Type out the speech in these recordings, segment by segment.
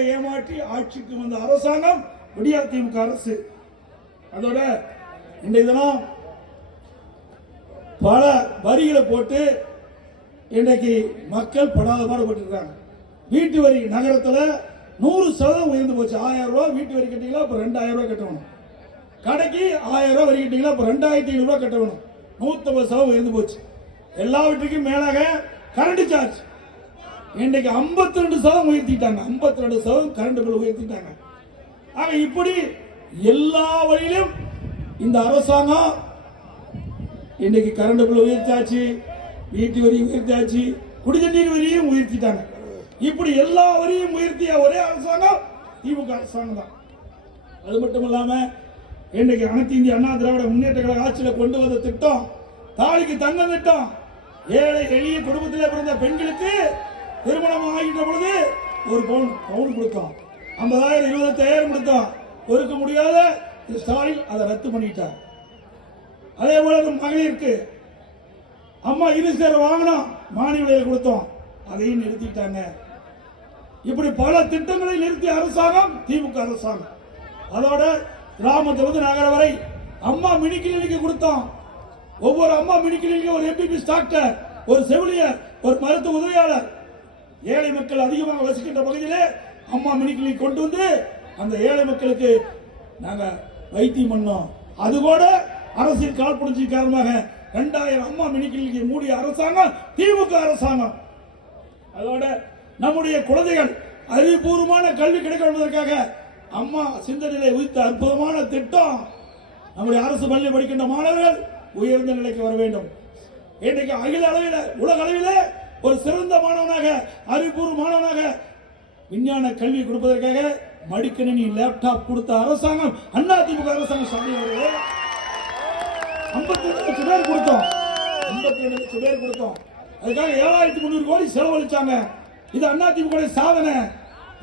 மக்களை ஏமாற்றி ஆட்சிக்கு வந்த அரசாங்கம் விடியா திமுக அரசு. அதோட இன்றைய தினம் பல வரிகளை போட்டு இன்றைக்கு மக்கள் படாத பாடுபட்டுருக்காங்க வீட்டு வரி நகரத்தில் நூறு சதவீதம் உயர்ந்து போச்சு. ஆயிரம் ரூபா வீட்டு வரி கட்டிங்களா இப்போ ரெண்டாயிரம் ரூபா கட்டணும். கடைக்கு ஆயிரம் ரூபா வரி கட்டிங்களா இப்போ ரெண்டாயிரத்தி ஐநூறுரூவா கட்டணும். நூற்றம்பது சதவீதம் உயர்ந்து போச்சு. எல்லாவற்றுக்கும் மேலாக கரண்ட் சார்ஜ் இன்றைக்கு 52% ரெண்டு சதம் உயர்த்திட்டாங்க. 52% ரெண்டு சதம் கரண்ட் பில் உயர்த்திட்டாங்க. ஆக இப்படி எல்லா வழியிலும் இந்த அரசாங்கம் இன்னைக்கு கரண்ட் பில் உயர்த்தாச்சு வீட்டு வரி உயர்த்தாச்சு குடிதண்ணீர் வரியும் உயர்த்திட்டாங்க. இப்படி எல்லா வரியும் உயர்த்திய ஒரே அரசாங்கம் திமுக அரசாங்கம் தான். அது மட்டும் இல்லாம இன்னைக்கு அனைத்து இந்திய அண்ணா திராவிட முன்னேற்ற கழக ஆட்சியில் கொண்டு வந்த திட்டம் தாலிக்கு தங்க திட்டம் ஏழை எளிய குடும்பத்தில் பிறந்த பெண்களுக்கு திருமணம் ஆகின்ற பொழுது ஒரு பவுன் பவுன் கொடுத்தோம் ஐம்பதாயிரம் இருபதாயிரம் கொடுத்தோம் ஒதுக்க முடியாத ஸ்டாலின் அதை ரத்து பண்ணிட்டார். அதே போல மகளிருக்கு அம்மா இருசேர் வாங்கினோம் மானிய விலையில் கொடுத்தோம். அதையும் நிறுத்திட்டாங்க. இப்படி பல திட்டங்களை நிறுத்திய அரசாங்கம் திமுக அரசாங்கம். அதோட கிராமத்திலிருந்து நகர வரை அம்மா மினி கிளினிக்கு கொடுத்தோம். ஒவ்வொரு அம்மா மினி கிளினிக்கு ஒரு எம்பிபிஎஸ் டாக்டர் ஒரு செவிலியர் ஒரு மருத்துவ உதவியாளர் ஏழை மக்கள் அதிகமாக வசிக்கின்ற பகுதியிலே அம்மா மினி கொண்டு வந்து அந்த ஏழை மக்களுக்கு நாங்கள் வைத்தியம் பண்ணோம். அது கூட அரசியல் காழ்ப்புணர்ச்சி காரணமாக ரெண்டாயிரம் அம்மா மினி மூடிய அரசாங்கம் திமுக அரசாங்கம். அதோட நம்முடைய குழந்தைகள் அறிவுபூர்வமான கல்வி கிடைக்க என்பதற்காக அம்மா சிந்தனையை உதித்த அற்புதமான திட்டம் நம்முடைய அரசு பள்ளி படிக்கின்ற மாணவர்கள் உயர்ந்த நிலைக்கு வர வேண்டும். இன்றைக்கு அகில அளவில் உலக அளவிலே ஒரு சிறந்த மாணவனாக அறிவுபூர்வ மாணவனாக விஞ்ஞான கல்வி கொடுப்பதற்காக மடிக்கணினி லேப்டாப் கொடுத்த அரசாங்கம் அண்ணா திமுக அரசாங்கம் சாமி அவர்களே ஐம்பத்தி ரெண்டு லட்சம் பேர் கொடுத்தோம். ஐம்பத்தி ரெண்டு லட்சம் பேர் கொடுத்தோம். அதுக்காக ஏழாயிரத்தி முந்நூறு கோடி செலவழிச்சாங்க. இது அதிமுக சாதனை.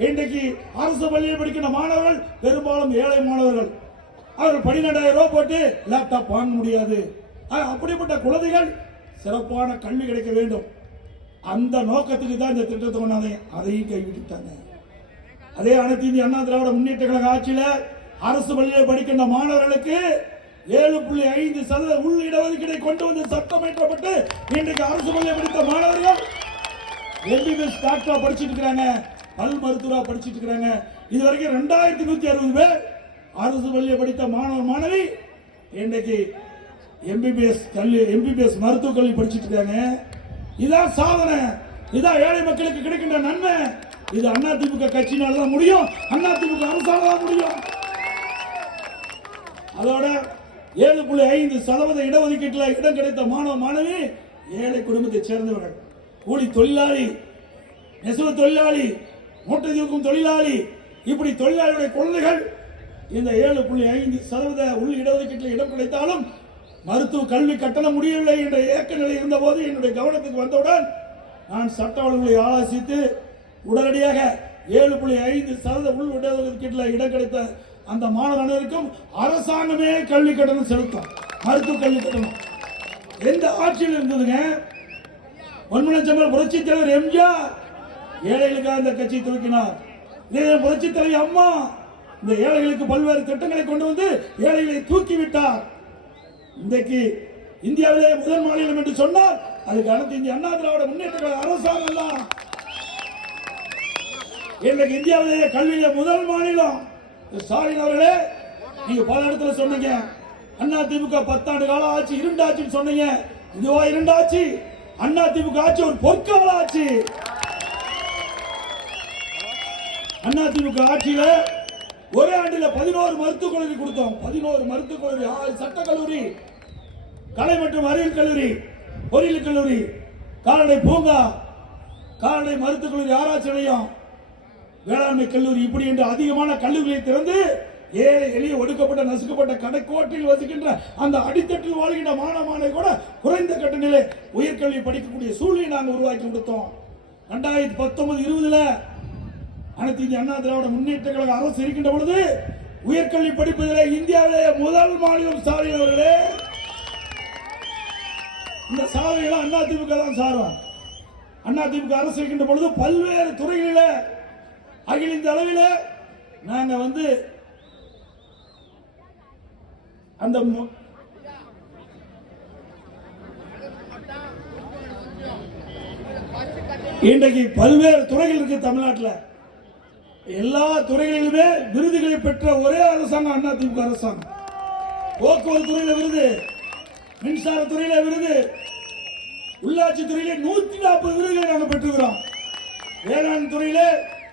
இன்றைக்கு அரசு பள்ளியில் படிக்கின்ற மாணவர்கள் பெரும்பாலும் ஏழை மாணவர்கள். அவர்கள் பன்னிரெண்டாயிரம் ரூபாய் போட்டு லேப்டாப் வாங்க முடியாது. அப்படிப்பட்ட குழந்தைகள் சிறப்பான கல்வி கிடைக்க வேண்டும். அந்த நோக்கத்துக்கு தான் இந்த திட்டத்தை கொண்டாங்க அதையும் கைவிட்டுட்டாங்க. அதே அனைத்து இந்திய அண்ணா திராவிட முன்னேற்ற கழக ஆட்சியில் அரசு பள்ளியில் படிக்கின்ற மாணவர்களுக்கு ஏழு புள்ளி ஐந்து சதவீத உள் இடஒதுக்கீடை கொண்டு வந்து சட்டம் ஏற்றப்பட்டு இன்றைக்கு அரசு பள்ளியில் படித்த மாணவர்கள் எம்பிபிஎஸ் டாக்டரா படிச்சுட்டு இருக்கிறாங்க. பல் மருத்துவரா படிச்சுட்டு இருக்கிறாங்க. இது வரைக்கும் ரெண்டாயிரத்தி நூத்தி அறுபது பேர் அரசு பள்ளியில் படித்த மாணவர் மாணவி இன்றைக்கு எம்பிபிஎஸ் கல்வி எம்பிபிஎஸ் மருத்துவ கல்வி படிச்சுட்டு இருக்காங்க. இதான் சாதனை. இதான் ஏழை மக்களுக்கு கிடைக்கின்ற நன்மை. இது அதிமுக கட்சியினால தான் முடியும். அதிமுக அரசால தான் முடியும். அதோட ஏழு புள்ளி ஐந்து சதவீத இடஒதுக்கீட்டில் இடம் கிடைத்த மாணவ மாணவி ஏழை குடும்பத்தைச் சேர்ந்தவர்கள். கூலி தொழிலாளி நெசவு தொழிலாளி மூட்டை தூக்கும் தொழிலாளி இப்படி தொழிலாளியுடைய குழந்தைகள் இந்த ஏழு புள்ளி ஐந்து சதவீத உள் இடஒதுக்கீட்டில் இடம் கிடைத்தாலும் மருத்துவ கல்வி கட்டணம் முடியவில்லை என்ற ஏக்க நிலை இருந்தபோது என்னுடைய கவனத்துக்கு வந்தவுடன் நான் சட்ட ஒழுங்குகளை ஆலோசித்து உடனடியாக ஏழு புள்ளி ஐந்து சதவீத உள் இடஒதுக்கீட்டில் இடம் கிடைத்த அந்த மாணவர்களுக்கும் அரசாங்கமே கல்வி கட்டணம் செலுத்தும். மருத்துவ கல்வி கட்டணம். எந்த ஆட்சியில் இருந்ததுங்க? பொன்மனச்சம்பல் புரட்சி தலைவர் எம்ஜிஆர் ஏழைகளுக்காக இந்த கட்சியை துவக்கினார். இதே புரட்சி தலைவர் அம்மா இந்த ஏழைகளுக்கு பல்வேறு திட்டங்களை கொண்டு வந்து ஏழைகளை தூக்கி விட்டார். இன்றைக்கு இந்தியாவிலே முதல் மாநிலம் என்று சொன்னால் அதுக்கு அனைத்து இந்திய அண்ணா திராவிட முன்னேற்ற அரசாங்கம் தான். இன்றைக்கு இந்தியாவிலேயே கல்வியில முதல் மாநிலம். ஸ்டாலின் அவர்களே நீங்க பல இடத்துல சொன்னீங்க. அண்ணா திமுக பத்தாண்டு காலம் ஆட்சி இருண்டாச்சுன்னு சொன்னீங்க. இதுவா இருண்டாச்சு? அண்ணா திமுக ஆட்சி ஒரு பொற்கால ஆட்சி அண்ணா திமுக ஆட்சியில ஒரே ஆண்டுல பதினோரு மருத்துவக் கல்லூரி கொடுத்தோம். பதினோரு மருத்துவக் கல்லூரி. ஆறு சட்டக் கல்லூரி கலை மற்றும் அறிவியல் கல்லூரி பொறியியல் கல்லூரி கால்நடை பூங்கா கால்நடை மருத்துவக் கல்லூரி ஆராய்ச்சி நிலையம் வேளாண்மை கல்லூரி. இப்படி என்று அதிகமான கல்லூரிகளை திறந்து ஏழை எளிய ஒடுக்கப்பட்ட நசுக்கப்பட்ட கடைக்கோட்டில் வசிக்கின்ற அந்த அடித்தட்டில் வாழ்கின்ற மாணவ மாணவி கூட குறைந்த கட்டணிலே உயர்கல்வி படிக்கக்கூடிய சூழ்நிலை நாங்கள் உருவாக்கி கொடுத்தோம். ரெண்டாயிரத்தி பத்தொன்பது இருபதுல அனைத்து இந்திய அண்ணா திராவிட முன்னேற்ற கழக அரசு இருக்கின்ற பொழுது உயர்கல்வி படிப்பதிலே இந்தியாவிலே முதல் மாநிலம் ஸ்டாலின் அவர்களே. இந்த சாதனைகளை அண்ணா திமுக தான் சார்வார் அண்ணா திமுக அரசு இருக்கின்ற பொழுது பல்வேறு துறைகளில அகில இந்த அளவில் நாங்க வந்து அந்த இன்றைக்கு பல்வேறு துறைகள் இருக்கு தமிழ்நாட்டில். எல்லா துறைகளிலுமே விருதுகளை பெற்ற ஒரே அரசாங்கம் அதிமுக அரசாங்கம். போக்குவரத்து துறையில விருது மின்சார துறையில விருது உள்ளாட்சி துறையில நூத்தி நாற்பது விருதுகளை நாங்கள் பெற்றுகிறோம் வேளாண் துறையில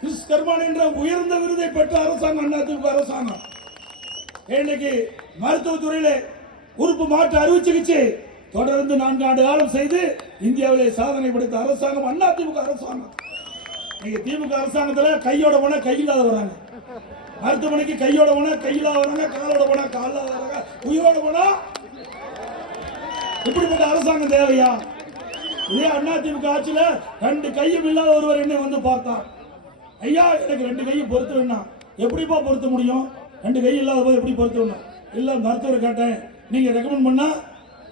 கிறிஸ்கர்மான் என்ற உயர்ந்த விருதை பெற்ற அரசாங்கம் அதிமுக அரசாங்கம். இன்னைக்கு மருத்துவத்துறையில உறுப்பு மாற்று அறுவை சிகிச்சை தொடர்ந்து நான்கு ஆண்டு காலம் செய்து இந்தியாவிலே சாதனை படைத்த அரசாங்கம் அதிமுக அரசாங்கம். நீங்க திமுக அரசாங்கத்துல கையோட போனா கையில்லாத வராங்க மருத்துவமனைக்கு கையோட போனா கையில்லாத வராங்க காலோட போனா காலாத வராங்க உயிரோட போனா இப்படிப்பட்ட அரசாங்கம் தேவையா? இதே அண்ணா திமுக ஆட்சியில ரெண்டு கையும் இல்லாத ஒருவர் என்னை வந்து பார்த்தார் ஐயா எனக்கு ரெண்டு கையும் பொருத்த வேணாம் எப்படிப்பா பொருத்த முடியும்? ரெண்டு கை இல்லாத போது எப்படி பொருத்த வேணும்? இல்ல மருத்துவர் கேட்டேன். நீங்க ரெக்கமெண்ட் பண்ணா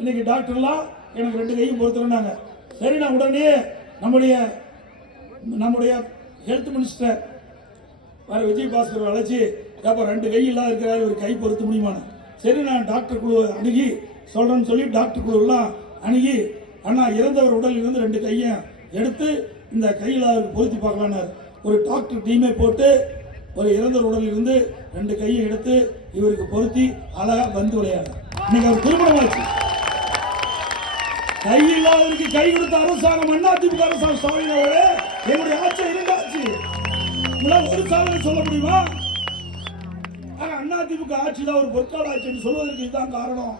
இன்னைக்கு டாக்டர்லாம் எனக்கு ரெண்டு கையும் பொருத்த வேண்டாங்க சரி நான் உடனே நம்முடைய நம்முடைய ஹெல்த் மினிஸ்டர் வர விஜய் பாஸ்கர் அழைச்சி அப்போ ரெண்டு கை இல்லாத இருக்கிறாரு ஒரு கை பொருத்த முடியுமான்னு? சரி நான் டாக்டர் குழு அணுகி சொல்கிறேன்னு சொல்லி டாக்டர் குழுவெல்லாம் அணுகி அண்ணா இறந்தவர் உடலில் இருந்து ரெண்டு கையை எடுத்து இந்த கையில் அவருக்கு பொருத்தி பார்க்கலான்னு ஒரு டாக்டர் டீமே போட்டு ஒரு இறந்தவர் உடலில் இருந்து ரெண்டு கையை எடுத்து இவருக்கு பொருத்தி அழகா பந்து விளையாடு இன்னைக்கு அவர் திருமணம் ஆச்சு. கை இல்லாதவருக்கு கை கொடுத்த அரசாங்கம் அதிமுக அரசாங்கம் ஸ்டாலின் அவர்களே என்னுடைய ஆட்சி இருந்தாச்சு உங்களால் ஒரு சாதனை சொல்ல முடியுமா? ஆனா திமுக ஆட்சி தான் ஒரு பொற்கால ஆட்சி என்று சொல்வதற்கு இதுதான் காரணம்.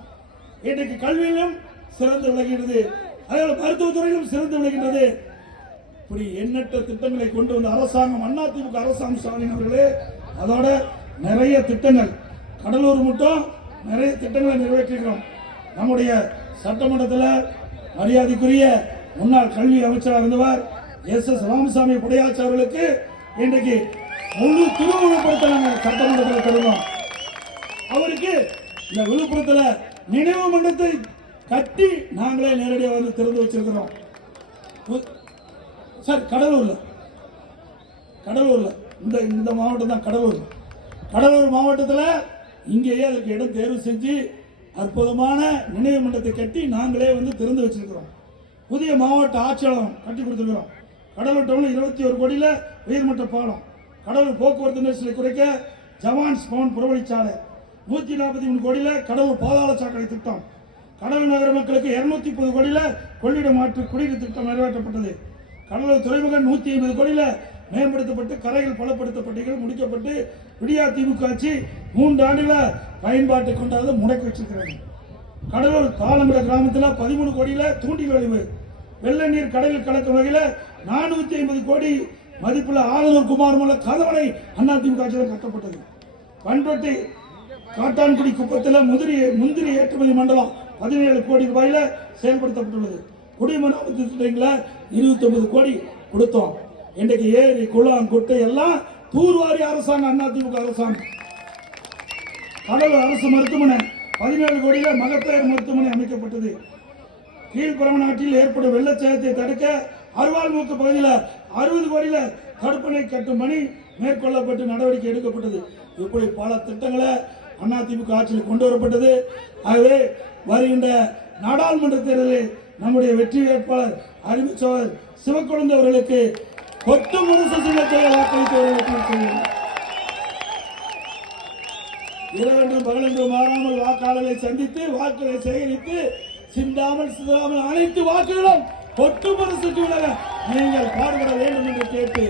இன்றைக்கு கல்வியிலும் சிறந்து விளங்குகிறது. அதே மருத்துவத்துறையிலும் சிறந்து விளங்குகிறது. இப்படி எண்ணற்ற திட்டங்களை கொண்டு வந்த அரசாங்கம் அண்ணா திமுக அரசாங்கம் ஸ்டாலின் அவர்களே அதோட நிறைய திட்டங்கள் கடலூர் மட்டும் நிறைய திட்டங்களை நிறைவேற்றிருக்கிறோம். நம்முடைய சட்டமன்றத்தில் மரியாதைக்குரிய முன்னாள் கல்வி அமைச்சராக இருந்தவர் எஸ் எஸ் ராமசாமி புடையாச்சி அவர்களுக்கு இன்றைக்கு முழு திருவிழப்படுத்த நாங்கள் சட்டமன்றத்தில் தருவோம் அவருக்கு இந்த விழுப்புரத்தில் நினைவு மண்டத்தை கட்டி நாங்களே நேரடியாக வந்து திறந்து வச்சிருக்கிறோம். சார் கடலூர்ல. கடலூர்ல. இந்த இந்த மாவட்டம் தான் கடலூர். கடலூர் மாவட்டத்தில் இங்கேயே அதுக்கு இடம் தேர்வு செஞ்சு அற்புதமான நினைவு மண்டத்தை கட்டி நாங்களே வந்து திறந்து வச்சிருக்கிறோம். புதிய மாவட்ட ஆட்சியாளம் கட்டி கொடுத்துருக்கிறோம். கடலூர் டவுன் இருபத்தி ஒரு கோடியில் உயர்மட்ட பாலம். கடலூர் போக்குவரத்து நெரிசலை குறைக்க ஜவான்ஸ் பவன் புறவழிச்சாலை. நூற்றி நாற்பத்தி மூணு கோடியில் கடலூர் பாதாள சாக்கடை திட்டம். கடலூர் நகர மக்களுக்கு இருநூத்தி முப்பது கோடியில் கொள்ளிட மாற்று குடிநீர் திட்டம் நிறைவேற்றப்பட்டது. கடலூர் துறைமுகம் நூற்றி ஐம்பது கோடியில் மேம்படுத்தப்பட்டு கரைகள் பலப்படுத்தப்பட்டு முடிக்கப்பட்டு விடியா திமுக ஆட்சி மூன்று ஆண்டுகள பயன்பாட்டை கொண்டாவது முடக்கி வச்சிருக்கிறாங்க கடலூர் தாளமிட கிராமத்தில் பதிமூணு கோடியில் தூண்டில் விளைவு. வெள்ள நீர் கடலில் கலக்கும் வகையில் நானூத்தி ஐம்பது கோடி மதிப்புள்ள குமார் மூலம் கதவணை அதிமுக ஆட்சியில் கட்டப்பட்டது. பண்பட்டி காட்டான்குடி குப்பத்தில் முதிரி முந்திரி ஏற்றுமதி மண்டலம் பதினேழு கோடி ரூபாயில் செயல்படுத்தப்பட்டுள்ளது. குடிமராமத்து திட்டங்களை இருபத்தி ஒன்பது கோடி கொடுத்தோம். இன்றைக்கு ஏரி குளம் குட்டை எல்லாம் தூர்வாரி அரசாங்கம் அதிமுக அரசாங்கம். கடலூர் அரசு மருத்துவமனை பதினேழு கோடியில் மகப்பேறு மருத்துவமனை அமைக்கப்பட்டது. கீழ்பரவநாட்டில் ஏற்படும் வெள்ளச்சேதத்தை தடுக்க அருவாள்மூக்கு பகுதியில் அறுபது கோடியில் தடுப்பணை கட்டும் பணி மேற்கொள்ளப்பட்டு நடவடிக்கை எடுக்கப்பட்டது. இப்படி பல திட்டங்களை அதிமுக ஆட்சியில் கொண்டு வரப்பட்டது. ஆகவே வருகின்ற நாடாளுமன்ற தேர்தலில் நம்முடைய வெற்றி வேட்பாளர் அறிவிச்சவர் சிவக்குழந்தை அவர்களுக்கு கொத்து முரசு சின்னத்தை வாக்களித்து இரவென்றும் பகலென்றும் மாறாமல் வாக்காளர்களை சந்தித்து வாக்குகளை சேகரித்து சிந்தாமல் சிதறாமல் அனைத்து வாக்குகளும் ஒட்டுமொத்த சுற்றி நீங்கள் பாடுபட வேண்டும் என்று கேட்டு